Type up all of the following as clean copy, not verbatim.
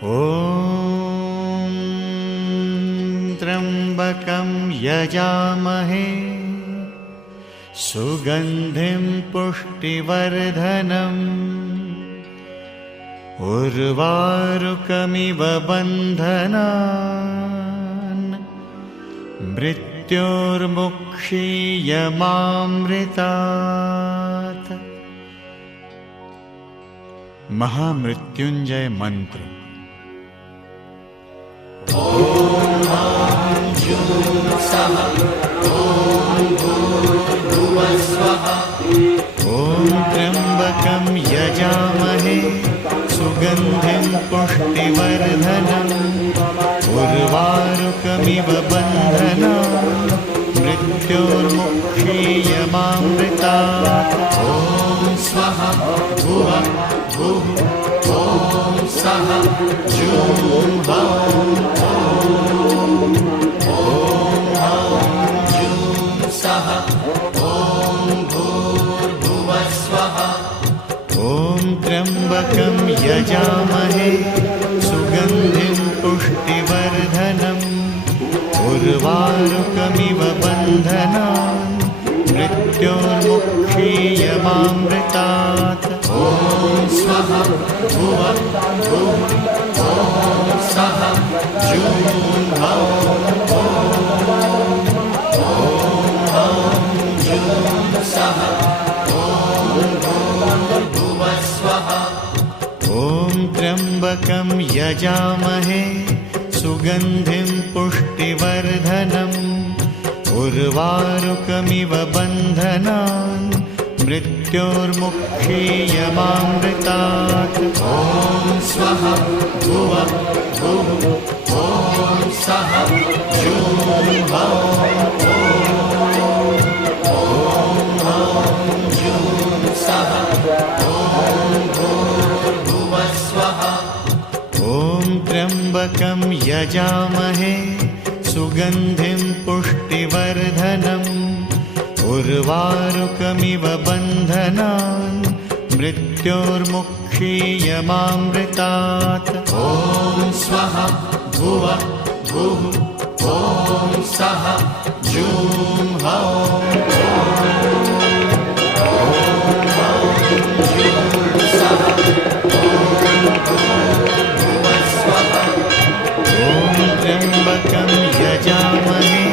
ॐ त्र्यम्बकं यजामहे सुगन्धिं पुष्टिवर्धनम् उर्वारुकमिव बन्धनान् मृत्योर्मुक्षीयमामृतात्। महामृत्युंजय मंत्र। ॐ त्र्यम्बकं यजामहे सुगन्धिं पुष्टिवर्धनम् उर्वारुकमिव बन्धनान् मृत्योर्मुक्षीयमामृतात्। ॐ स्वाहा भुवः भुः ॐ सः जूं हौं सः ॐ भूर्भुवः स्वः। ॐ त्र्यम्बकं यजामहे सुगन्धिं पुष्टिवर्धनम् उर्वारुकमिव बन्धनान् मृत्योर्मुक्षीयमामृतात्। ॐ स्वाहा भुवः भुः ॐ सः जूं हौं सः भूर्भुवः स्वः। ॐ त्र्यम्बकं यजामहे सुगन्धिं पुष्टिवर्धनम् उर्वारुकमिव बन्धनान् मृत्योर्मुक्षीयमामृतात्। ॐ स्वाहा भुवः भुः ॐ सः जूं हौं सः भूर्भुवः स्वः। ॐ त्र्यम्बकं यजामहे सुगन्धिं पुष्टिवर्धनम् उर्वारुकमिव बन्धनान् मृत्योर्मुक्षीयमामृतात्। ॐ स्वाहा भुवः भुः ॐ सः जूं हौं त्र्यम्बकं यजामहे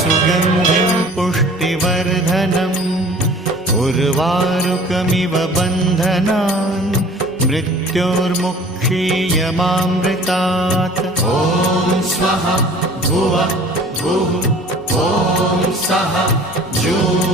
सुगन्धिं पुष्टिवर्धनम् उर्वारुकमिव बन्धनान् मृत्योर्मुक्षीयमामृतात्। ॐ स्वाहा भुवः भुः ॐ सः जूं